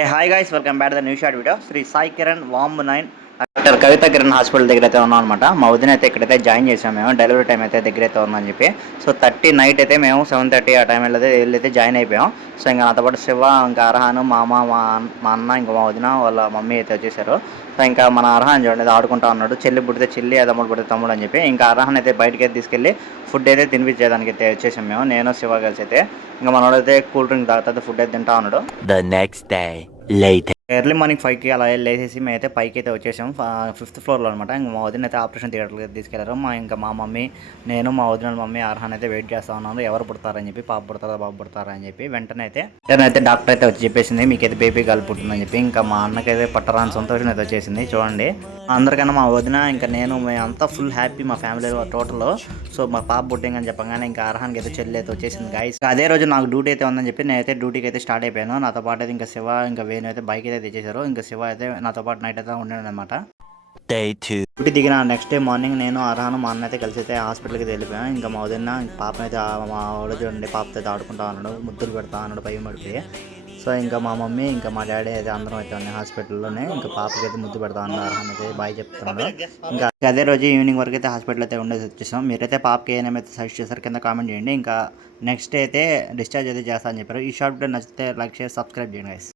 A hi guys, welcome back to the new short video. Shri Sai Kiran వామ్ 9 doctor Kavitha Kiran hospital దగ్గర అయితే ఉన్నాం అనమాట. మా వదిన అయితే ఇక్కడైతే జాయిన్ చేసాం మేము. డెలివరీ టైం అయితే దగ్గర అయితే ఉందని చెప్పి. సో 30 నైట్ అయితే మేము 7:30 ఆ టైం వెళ్ళైతే జాయిన్ అయిపోయాం. సో ఇంకా నాతో పాటు శివ, ఇంకా అర్హాన్, మా అమ్మ, మా అన్న, ఇంకా మా వదిన వాళ్ళ మమ్మీ అయితే వచ్చేసారు. సో ఇంకా మన అర్హాన్ చూడండి ఆడుకుంటా ఉన్నాడు. చెల్లి పుడితే చెల్లి, తమ్ముడు పుడితే తమ్ముడు అని చెప్పి. ఇంకా అర్హాన్ అయితే బయటకి అయితే తీసుకెళ్ళి ఫుడ్ అయితే తినిపించేదానికి అయితే వచ్చేసాం మేము. నేను శివ కలిసి అయితే ఇంకా మనోడైతే కూల్ డ్రింక్ తాగుతుంది, ఫుడ్ అయితే తింటా ఉన్నాడు. The next day, later. Early morning 5కి అలా లేసేసి మేమైతే పైకి అయితే వచ్చేసాం. 5th ఫ్లోర్లో అనమాట. ఇంకా మా వదిన అయితే ఆపరేషన్ థియేటర్కి తీసుకెళ్లారు. మా మమ్మీ, నేను, మా వదిన మమ్మీ అర్హాన్ అయితే వెయిట్ చేస్తా ఉన్నాను, ఎవరు పుడతారని చెప్పి. పాప పుడతారా బాబు పుడతారా అని చెప్పి. వెంటనే అయితే డాక్టర్ అయితే వచ్చి చెప్పేసింది మీకైతే బేబీ గర్ల్ పుట్టిందని చెప్పి. ఇంకా మా అన్నకైతే పట్టరాని సంతోషం అయితే వచ్చేసింది. చూడండి, అందరికన్నా మా వదిన ఇంకా నేను మేమంతా ఫుల్ హ్యాపీ మా ఫ్యామిలీలో టోటల్. సో మా పాప పుట్టింగ్ అని చెప్పగానే ఇంకా అర్హాన్కి అయితే చెల్లి అయితే వచ్చేసింది గైస్. అదే రోజు నాకు డ్యూటీ అయితే ఉందని చెప్పి నేనైతే డ్యూటీకి అయితే స్టార్ట్ అయిపోయాను. నాతో పాటు అయితే ఇంకా శివ, ఇంకా వేణు అయితే బైక్ అయితే తెచ్చేసారు. ఇంకా శివ అయితే నాతో పాటు నైట్ అయితే ఉండాడు అనమాట. Day 2. డ్యూటీ దిగిన నెక్స్ట్ డే మార్నింగ్ నేను అర్హాన్ మా అన్న అయితే కలిసి అయితే హాస్పిటల్కి వెళ్ళిపోయాం. ఇంకా మా వదిన పాప అయితే మా వాళ్ళు చూడండి పాపతో అయితే ఆడుకుంటా ఉన్నాడు, ముద్దులు పెడతా ఉన్నాడు పై పడిపోయి. సో ఇంకా మా మమ్మీ, ఇంకా మా డాడీ అయితే అందరం అయితే ఉన్నాయి హాస్పిటల్లోనే. ఇంకా పాపకి అయితే ముద్దు పెడతా ఉన్నారు, అర్హాన్ అయితే బాయ్ చెప్తున్నాడు. ఇంకా అదే రోజు ఈవినింగ్ వరకు అయితే హాస్పిటల్ అయితే ఉండేసి వచ్చేసాం. మీరైతే పాపకి ఏమైతే సజెస్ట్ చేశారు కింద కామెంట్ చేయండి. ఇంకా నెక్స్ట్ అయితే డిశ్చార్జ్ అయితే చేస్తా అని చెప్పారు. ఈ షార్ట్ నచ్చితే లైక్ చేసి సబ్స్క్రైబ్ చేయండి గైస్.